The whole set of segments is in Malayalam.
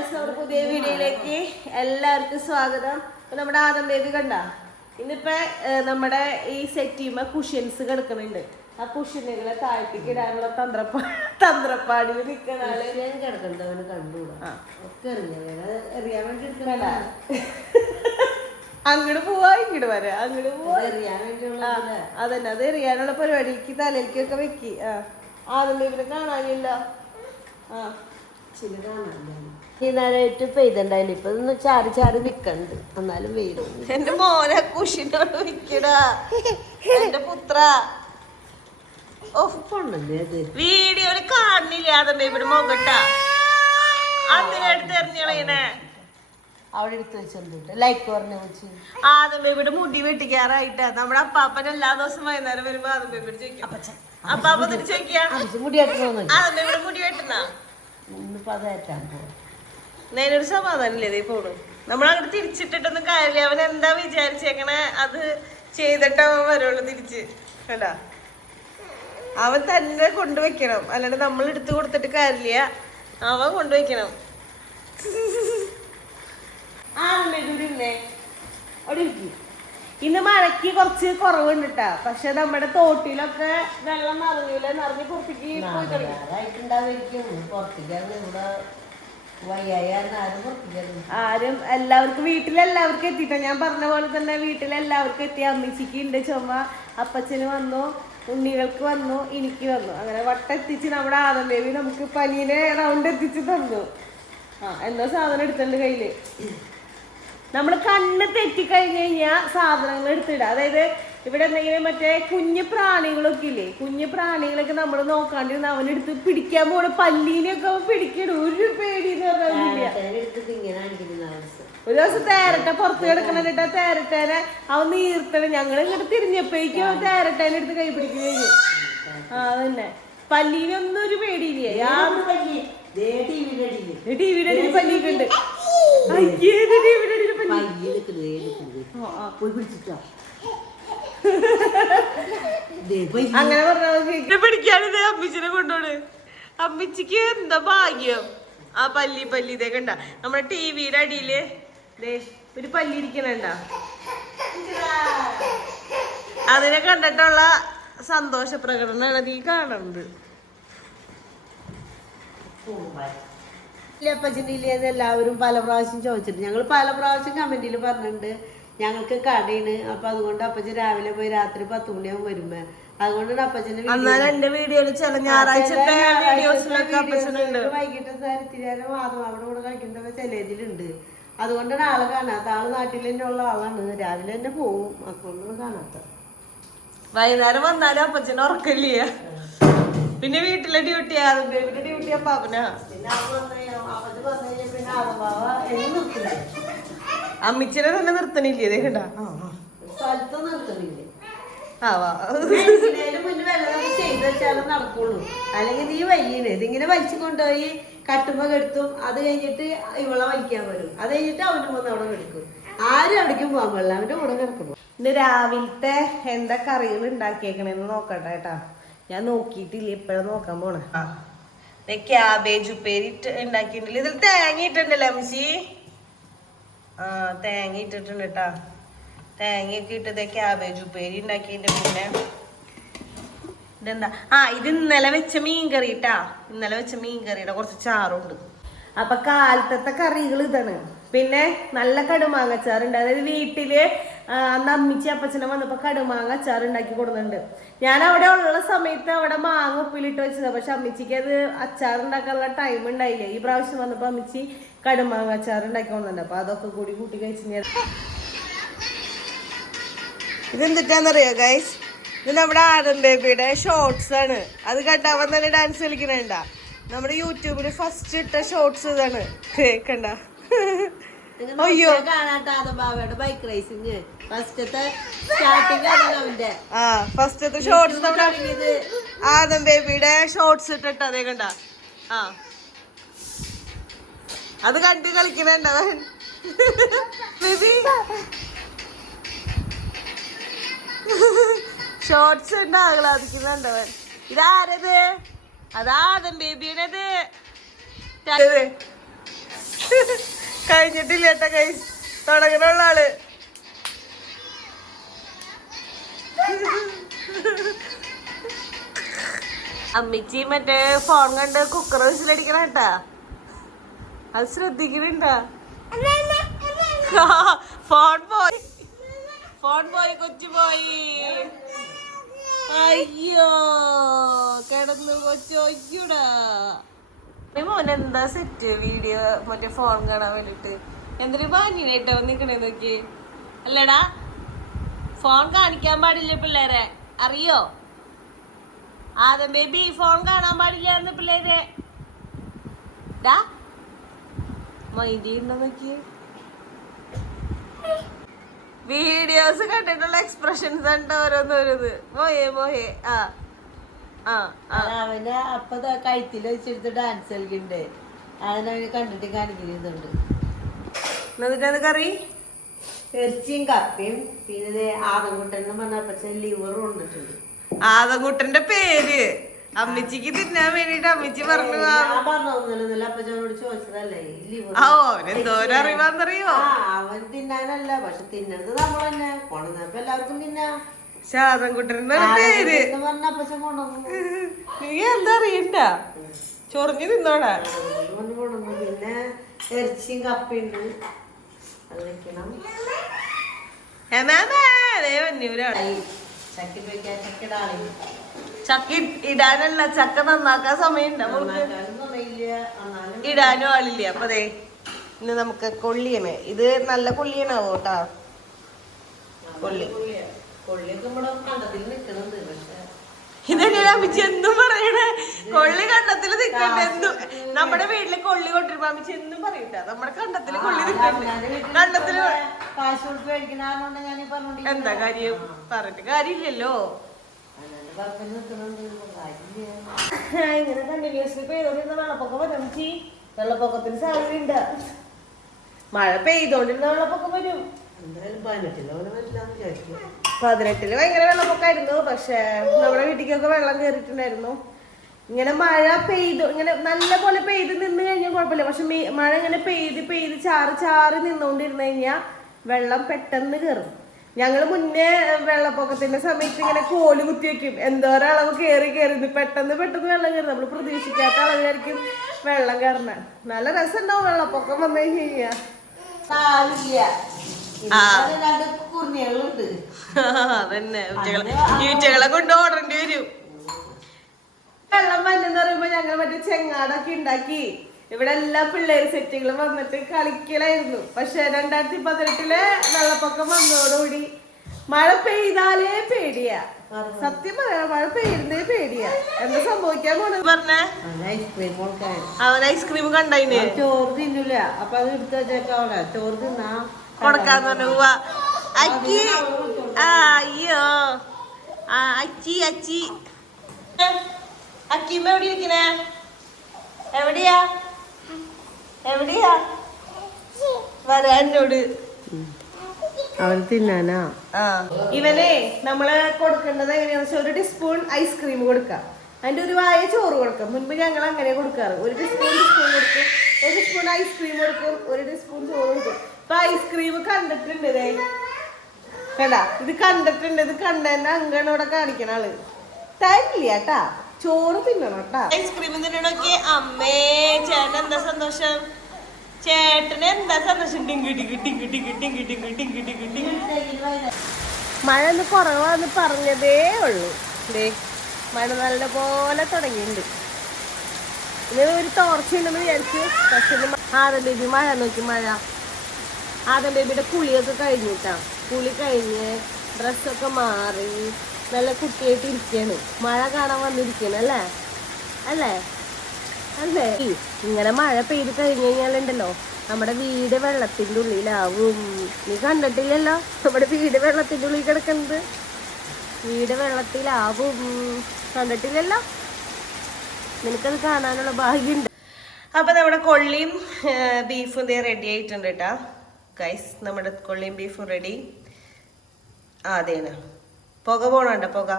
ഗൈസ്, നമ്മുടെ പുതിയ വീഡിയോയിലേക്ക് എല്ലാവർക്കും സ്വാഗതം. നമ്മുടെ ആദം ബേബി കണ്ട ഇന്നിപ്പോ നമ്മുടെ ഈ സെറ്റിമ കുഷ്യൻസ് കിടക്കുന്നുണ്ട്. ആ കുഷ്യനുകളെ താഴ്ത്തിക്ക് ഇടാനുള്ള തന്ത്രപ്പാടിൽ നിൽക്കുന്ന ആള് കിടക്കണ്ടവന് കണ്ടുകൂടാ ഒക്കെ എറിയാൻ വേണ്ടി അങ്ങോട്ട് പോവാ ഇങ്ങോട്ട് വരാ അങ്ങോട്ട് പോവാ എറിയാൻ വേണ്ടിയുള്ള അതന്നെ, അത് എറിയാനുള്ള പരിപാടിക്ക് തലയിലേക്കൊക്കെ വെക്കി. ആദം ബേബിനെ കാണാനില്ല. നേരായിട്ട് പെയ്തണ്ടായില്ല, ഇപ്പൊ ഒന്ന് ചാറി ചാറി നിക്കണ്ട്. എന്നാലും വെയിലും എന്റെ മോനെ കുഷിനോട് വിക്കടാ എന്റെ പുത്ര. വീഡിയോയില് കാണുന്നില്ല ആദം ബേബിയുടെ മുഖട്ടാ. അതിനടുത്ത് എറിഞ്ഞളേനെ അവിടെ എടുത്ത് വെച്ചിട്ടുണ്ട്. ലൈക്ക് പറഞ്ഞ വെച്ച് ആദം ബേബിയുടെ മുടി വെട്ടിക്കാറായിട്ടാ. നമ്മുടെ അപ്പാപ്പൻ എല്ലാ ദിവസവും വൈകുന്നേരം വരുമ്പോ ആദം ബേബിയോട് ചോദിക്കും. അപ്പാപ്പ ചോദിക്കാ മുടി വെട്ടണോന്ന് ആദം ബേബിയുടെ മുടി വെട്ടുന്ന ഇന്നിപ്പോ അതേറ്റാൻ പോകും. നേരൊരു സമാധാനം ഇല്ലേ പോണു. നമ്മളങ്ങോട്ട് തിരിച്ചിട്ടിട്ടൊന്നും കാര്യമില്ല. അവൻ എന്താ വിചാരിച്ചേക്കണേ അത് ചെയ്തിട്ട് അവൻ വരുള്ളൂ തിരിച്ച്. അല്ല, അവൻ തന്നെ കൊണ്ടുവയ്ക്കണം, അല്ലാണ്ട് നമ്മൾ എടുത്തു കൊടുത്തിട്ട് കാര്യമില്ല. അവൻ കൊണ്ടുവയ്ക്കണം. ഇന്ന് മഴയ്ക്ക് കുറച്ച് കുറവുണ്ട് കേട്ടാ. പക്ഷെ നമ്മുടെ തോട്ടിലൊക്കെ വെള്ളം നിറഞ്ഞില്ല, നിറഞ്ഞ് പുറത്തേക്ക് പോയി ആരും എല്ലാവർക്കും വീട്ടിലെല്ലാവർക്കും എത്തിട്ടോ. ഞാൻ പറഞ്ഞ പോലെ തന്നെ വീട്ടിലെല്ലാവർക്കും എത്തി. അമ്മച്ചിക്ക് ഉണ്ട് ചുമ, അപ്പച്ചന് വന്നു, ഉണ്ണികൾക്ക് വന്നു, എനിക്ക് വന്നു. അങ്ങനെ വട്ടെത്തിച്ച് നമ്മുടെ ആദം ബേബി നമുക്ക് പനീനെ റൗണ്ട് എത്തിച്ച് തന്നു. എന്തോ സാധനം എടുത്തിട്ടുണ്ട് കയ്യില്. നമ്മൾ കണ്ണ് തെറ്റിക്കഴിഞ്ഞ് കഴിഞ്ഞാൽ സാധനങ്ങൾ എടുത്തിടുക. അതായത് ഇവിടെ എന്തെങ്കിലും മറ്റേ കുഞ്ഞു പ്രാണികളൊക്കെ ഇല്ലേ, കുഞ്ഞു പ്രാണികളൊക്കെ നമ്മൾ നോക്കാണ്ടിരുന്ന അവനെടുത്ത് പിടിക്കാൻ പോണ പല്ലീനെയൊക്കെ അവൻ പിടിക്കണം. ഒരു പേടി എന്ന് പറഞ്ഞില്ല. ഒരു ദിവസം തേരട്ട പുറത്ത് കിടക്കണിട്ടാ തേരട്ടേനെ അവൻ നീർത്തണം. ഞങ്ങൾ ഇങ്ങോട്ട് തിരിഞ്ഞപ്പോഴേക്കും അവൻ തേരട്ടേനെ എടുത്ത് കൈ പിടിക്കുകയും. അതന്നെ, പല്ലീനൊന്നും ഒരു പേടിയില്ലേ. ടിവിയുടെ അടിയിൽ പല്ലിയിട്ടുണ്ട്. അങ്ങനെ പറഞ്ഞ പിടിക്കാനിത് അമ്മിച്ചിനെ കൊണ്ടോണ്. അമ്മിച്ചിക്ക് എന്താ ഭാഗ്യം. ആ പല്ലി ഇതേ കണ്ട നമ്മുടെ ടിവിയുടെ അടിയില് ഒരു പല്ലി ഇരിക്കണണ്ട. അതിനെ കണ്ടിട്ടുള്ള സന്തോഷ പ്രകടനമാണ് നീ കാണുന്നത്. അപ്പച്ചൻ്റെ എല്ലാവരും പല പ്രാവശ്യം ചോദിച്ചിട്ടുണ്ട്. ഞങ്ങൾ പല പ്രാവശ്യം കമന്റിൽ പറഞ്ഞിട്ടുണ്ട് ഞങ്ങൾക്ക് കടയാണ്. അപ്പൊ അതുകൊണ്ട് അപ്പച്ചൻ രാവിലെ പോയി രാത്രി 10 മണിയാവും വരുമ്പോ. അതുകൊണ്ടാണ് അപ്പച്ചന്റെ വൈകിട്ട് തിരിയാനും വാദം അവിടെ കൂടെ കഴിക്കേണ്ട ചിലതിലുണ്ട്. അതുകൊണ്ടാണ് ആളെ കാണാത്ത. ആള് നാട്ടിൽ തന്നെ ഉള്ള ആളാണ്. രാവിലെ തന്നെ പോവും, അക്കൊണ്ടാണ് കാണാത്ത. വൈകുന്നേരം വന്നാലും അപ്പച്ചന് ഉറക്കില്ല. പിന്നെ വീട്ടിലെ ഡ്യൂട്ടി ആദം ബേബിയുടെ ഡ്യൂട്ടി അപ്പാപ്പനാ. അമ്മിച്ചിനെ തന്നെ നിർത്തണില്ലേ? ഇതേ കണ്ടാ സ്ഥലത്ത് നിർത്തണില്ലേ? ചെയ്ത് വെച്ചാലും നടക്കുള്ളൂ. അല്ലെങ്കിൽ നീ വയ്യണ് ഇതിങ്ങനെ വലിച്ചു കൊണ്ടുപോയി കട്ടുമ്പോ കെടുത്തും. അത് കഴിഞ്ഞിട്ട് ഇവളെ വലിക്കാൻ വരും. അത് കഴിഞ്ഞിട്ട് അവന് വന്ന് അവിടെ കിടക്കും. ആരും എവിടേക്കും പോകാൻ പാടില്ല, അവന്റെ കൂടെ കിടക്കുന്നു. ഇന്ന് രാവിലത്തെ എന്താ കറികൾ ഉണ്ടാക്കിയേക്കണേന്ന് നോക്കട്ടെ കേട്ടാ. ഞാൻ നോക്കിയിട്ടില്ല, ഇപ്പഴാ നോക്കാൻ പോണേ. ക്യാബേജ് ഉപ്പേരി ഉണ്ടാക്കിയിട്ടില്ല. ഇതിൽ തേങ്ങ ഇട്ടിട്ടുണ്ടല്ലോ അമ്മച്ചി. തേങ്ങ ഇട്ടിട്ടുണ്ട് കേട്ടാ. തേങ്ങയൊക്കെ ഇട്ടത് ക്യാബേജ് ഉപ്പേരി ഉണ്ടാക്കിയിട്ട്. പിന്നെ ഇതെന്താ, ഇത് ഇന്നലെ വെച്ച മീൻകറി കേട്ടാ. ഇന്നലെ വെച്ച മീൻകറിയുടെ കുറച്ച് ചാറുണ്ട്. അപ്പൊ കാലത്തെ കറികൾ ഇതാണ്. പിന്നെ നല്ല കടുമാങ്ങച്ചാറുണ്ട്. അതായത് വീട്ടില് അന്ന് അമ്മിച്ചി അപ്പച്ചനെ വന്നപ്പോ കടുമാങ്ങ അച്ചാർ ഉണ്ടാക്കി കൊടുക്കുന്നുണ്ട്. ഞാൻ അവിടെ ഉള്ള സമയത്ത് അവിടെ മാങ്ങ ഉപ്പിലിട്ട് വെച്ചതാണ്. പക്ഷെ അമ്മിച്ചിക്ക് അത് അച്ചാർ ഉണ്ടാക്കാനുള്ള ടൈം ഉണ്ടായില്ല. ഈ പ്രാവശ്യം വന്നപ്പോ അമ്മിച്ചി കടുമാങ്ങ അച്ചാർ ഉണ്ടാക്കി കൊടുക്കുന്നുണ്ട്. അപ്പൊ അതൊക്കെ കൂടി കൂട്ടി കഴിച്ച് ഞാൻ ഇതെന്തിട്ടാന്നറിയോ ഗൈസ്, ഇത് നമ്മുടെ ആദം ബേബിയുടെ ഷോർട്സ് ആണ്. അത് കണ്ടാവൻ തന്നെ ഡാൻസ് കളിക്കണണ്ട. നമ്മുടെ യൂട്യൂബില് ഫസ്റ്റ് ഇട്ട ഷോർട്സ് ഇതാണ്. കണ്ട അയ്യോ ബൈക്ക് റേസിംഗ് ഫസ്റ്റത്തെ ഷോർട്സ് ആദം ബേബിയുടെ ഷോർട്സ് ഇട്ടിട്ട് അതേ കണ്ട. അത് കണ്ട് കളിക്കണവൻ ബേബി. ഷോർട്സ് ഉണ്ട് ആഹ്ലാദിക്കുന്നുണ്ടവൻ. ഇതാരത്? അതാദം ബേബിയുടേത്. കഴിഞ്ഞിട്ടില്ല കേട്ടാ ഗൈസ്, തുടങ്ങണുള്ള ആള്. അമ്മിച്ചി മറ്റേ ഫോൺ കണ്ട് കുക്കർ വിസിലടിക്കണ കേട്ടാ, അത് ശ്രദ്ധിക്കണുണ്ടാ? ഫോൺ പോയി, ഫോൺ പോയി, കൊച്ചു പോയി. അയ്യോ കിടന്നു കൊച്ചു, അയ്യോടാ. മോനെ എന്താ സെറ്റ് വീഡിയോ മറ്റേ ഫോൺ കാണാൻ വേണ്ടിട്ട് എന്തൊരു ബാന്യനായിട്ടോ നിക്കണേ നോക്കി. അല്ലടാ, ഫോൺ കാണിക്കാൻ പാടില്ല പിള്ളേരെ, അറിയോ? ആദം ബേബി ഫോൺ കാണാൻ പാടില്ല പിള്ളേരെ. മൈൻഡ് ചെയ്യണ്ടോ നോക്കി. വീഡിയോസ് കണ്ടിട്ടുള്ള എക്സ്പ്രഷൻസ് ഉണ്ട് ഓരോന്നോരോന്ന്. മോയെ മോയെ. ആ ആ അവന് അപ്പൊ കഴുത്തിൽ വെച്ചെടുത്ത് ഡാൻസ് കളിക്കണ്ടേ, അതിനവന് കണ്ടിട്ട് കാണിക്കുന്നുണ്ട്. എന്നിട്ട് കറി ഇറച്ചിയും കപ്പയും പിന്നെ ആദംകുട്ടൻ എന്ന് പറഞ്ഞ ലിവറും കൊണ്ടിട്ടുണ്ട്. ആദംകുട്ടന്റെ പേര് അമ്മച്ചിക്ക് തിന്നാൻ വേണ്ടിട്ട് അമ്മച്ചി പറഞ്ഞു. പറഞ്ഞൊന്നുമില്ല, അപ്പച്ചനോട് ചോദിച്ചതല്ലേ ലിവർ. എന്തോരം അറിവാന്നറിയോ? അവൻ തിന്നാനല്ല, പക്ഷെ തിന്നത് നമ്മൾ തന്നെ കൊണ്ടുവന്നപ്പോ എല്ലാവർക്കും തിന്നാ. ആദംകുട്ടന്റെ പേര് പറഞ്ഞ അപ്പച്ചൻ കൊണ്ടുവന്നു. നീ എന്താ അറിയണ്ട, ചൊറിഞ്ഞു തിന്നോടാ. കൊണ്ടുവന്നു. പിന്നെ ഇറച്ചിയും കപ്പയുണ്ട്, അത് വെക്കണം. ചക്ക ഇടാനല്ല, ചക്ക നന്നാക്കാൻ സമയമുണ്ട്. ഇടാനും ആളില്ല. അപ്പൊ അതെ ഇന്ന് നമുക്ക് കൊള്ളിയനെ, ഇത് നല്ല കൊള്ളിയനാവോ കേട്ടാ. കൊള്ളി ഇതന്നെയാണ് അമ്മിച്ചി എന്നും പറയണേ, കൊള്ളി കണ്ടത്തില് നിക്കണ്ട. എന്തും നമ്മുടെ വീട്ടില് കൊള്ളി കൊണ്ടിരുമ്പോ അമ്മിച്ചി എന്നും പറയൂട്ടാ, നമ്മുടെ കണ്ടത്തില് കൊള്ളി നിക്കണ്ട്. കണ്ടത്തില് എന്താ കാര്യം പറഞ്ഞിട്ട് കാര്യമില്ലല്ലോ. ഇങ്ങനെ കണ്ടിന്യൂസ്ലി പെയ്തോണ്ടിരുന്ന വെള്ളപ്പൊക്കം വരും അമ്മിച്ചി. വെള്ളപ്പൊക്കത്തിന് സാധ്യതയുണ്ട്. മഴ പെയ്തോണ്ടിരുന്ന വെള്ളപ്പൊക്കം വരും. 18 ഭയങ്കര വെള്ളപ്പൊക്കമായിരുന്നു. പക്ഷെ നമ്മുടെ വീട്ടിലേക്കൊക്കെ വെള്ളം കയറിയിട്ടുണ്ടായിരുന്നു. ഇങ്ങനെ മഴ പെയ്തു, ഇങ്ങനെ നല്ല പോലെ പെയ്ത് നിന്ന് കഴിഞ്ഞാൽ കുഴപ്പമില്ല. പക്ഷെ മഴ ഇങ്ങനെ പെയ്ത് പെയ്ത് ചാറി ചാറി നിന്നുകൊണ്ടിരുന്നു കഴിഞ്ഞാൽ വെള്ളം പെട്ടെന്ന് കയറും. ഞങ്ങൾ മുന്നേ വെള്ളപ്പൊക്കത്തിന്റെ സമയത്ത് ഇങ്ങനെ കോല് കുത്തി വെക്കും, എന്തോരം അളവ് കയറി പെട്ടെന്ന് പെട്ടെന്ന് വെള്ളം കയറും. നമ്മൾ പ്രതീക്ഷിക്കാത്ത അളവിലായിരിക്കും വെള്ളം കയറണ. നല്ല രസം ഉണ്ടാവും വെള്ളപ്പൊക്കം വന്നു കഴിഞ്ഞാൽ. അതന്നെ ഈച്ചകളെ കൊണ്ട് ഓടേണ്ടി വരും. വെള്ളം വന്നെന്ന് പറയുമ്പോ ഞങ്ങൾ മറ്റേ ചെങ്ങാടൊക്കെ ഉണ്ടാക്കി ഇവിടെ എല്ലാ പിള്ളേര് സെറ്റുകളും വന്നിട്ട് കളിക്കലായിരുന്നു. പക്ഷെ 2018 വെള്ളപ്പൊക്കം വന്നതോടുകൂടി മഴ പെയ്താലേ പേടിയാ. സത്യം പറയാ, മഴ പെയ്യുന്നേ പേടിയാ. എന്താ സംഭവിക്കാൻ പോണെന്ന് പറഞ്ഞേ? അവൻ ഐസ്ക്രീം കണ്ടതിന് ചോറ് തിന്നില്ല, അപ്പൊ അത് എടുത്ത് വെച്ചേക്കാവൂല. ചോറ് തിന്നാ കൊടുക്കാന്ന് പറഞ്ഞ അച്ചി. അയ്യോ അച്ചി അച്ചി. അക്കിമ്മ എവിടെ ഇരിക്കണേ? എവിടെയാ എവിടെയാ വരാനോട്? അവൻ തിന്നാനാ. ഇവനെ നമ്മള് കൊടുക്കേണ്ടത് എങ്ങനെയാന്ന് വെച്ചാൽ 1 ടീസ്പൂൺ ഐസ്ക്രീം കൊടുക്കാം, അതിന്റെ ഒരു വായ ചോറ് കൊടുക്കാം. മുൻപ് ഞങ്ങൾ അങ്ങനെ കൊടുക്കാറ്. 1 ടീസ്പൂൺ കൊടുക്കും, 1 ടീസ്പൂൺ ഐസ്ക്രീം കൊടുക്കും, 1 ടീസ്പൂൺ ചോറ് കൊടുക്കും. ഇപ്പൊ ഐസ്ക്രീം കണ്ടിട്ടുണ്ട് കേട്ടാ, ഇത് കണ്ടിട്ടുണ്ട്. ഇത് കണ്ടതിന്റെ അങ്കണോടെ കാണിക്കണ ആള് തരില്ല കേട്ടാ, ചോറ് തിന്നണം കേട്ടാ. ഐസ്ക്രീം തിന്നണോക്കെ അമ്മേ. ചേട്ടൻ എന്താ സന്തോഷം, ചേട്ടന് എന്താ സന്തോഷം. മഴ ഒന്ന് കുറവാന്ന് പറഞ്ഞതേ ഉള്ളൂ. മഴ നല്ല പോലെ തുടങ്ങിയിട്ടുണ്ട്. ഇത് ഒരു തോർച്ചയുണ്ടെന്ന് വിചാരിച്ചു. പക്ഷെ ആദം ബേബി മഴ നോക്കി. മഴ ആദം ബേബിയുടെ കുളിയൊക്കെ കഴിഞ്ഞിട്ടാ. കുളി കഴിഞ്ഞ് ഡ്രസ്സൊക്കെ മാറി നല്ല കുട്ടിയായിട്ട് ഇരിക്കാണ്. മഴ കാണാൻ വന്നിരിക്കണം അല്ലേ അല്ലേ അല്ലേ? ഇങ്ങനെ മഴ പെയ്ത് കഴിഞ്ഞ് കഴിഞ്ഞാലുണ്ടല്ലോ നമ്മുടെ വീട് വെള്ളത്തിൻ്റെ ഉള്ളിലാവും. നീ കണ്ടിട്ടില്ലല്ലോ നമ്മുടെ വീട് വെള്ളത്തിൻ്റെ ഉള്ളിൽ കിടക്കുന്നത്? വീട് വെള്ളത്തിലാവും, കണ്ടിട്ടില്ലല്ലോ? നിനക്കത് കാണാനുള്ള ഭാഗ്യമുണ്ട്. അപ്പൊ നമ്മുടെ കൊള്ളിയും ബീഫും റെഡി ആയിട്ടുണ്ട് കേട്ടാ ഗൈസ്. നമ്മുടെ കൊള്ളിയും ബീഫും റെഡി. അതേന പുക പോണണ്ട, പുക.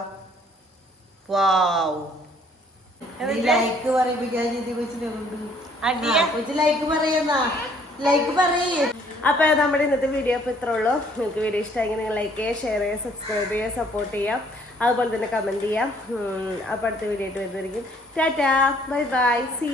വാവ്, ലൈക്ക് പറയിപ്പിക്കാൻ ലൈക്ക് പറയുന്ന ലൈക്ക് പറയേ. അപ്പോൾ നമ്മുടെ ഇന്നത്തെ വീഡിയോ അപ്പോൾ ഇത്രേ ഉള്ളൂ. നിങ്ങൾക്ക് വീഡിയോ ഇഷ്ടമായെങ്കിൽ നിങ്ങൾ ലൈക്ക് ചെയ്യുക, ഷെയർ ചെയ്യുക, സബ്സ്ക്രൈബ് ചെയ്യുക, സപ്പോർട്ട് ചെയ്യാം, അതുപോലെ തന്നെ കമൻറ്റ് ചെയ്യാം. അപ്പോൾ അടുത്ത വീഡിയോ ആയിട്ട് വരുന്നതായിരിക്കും. Tata, bye bye, C.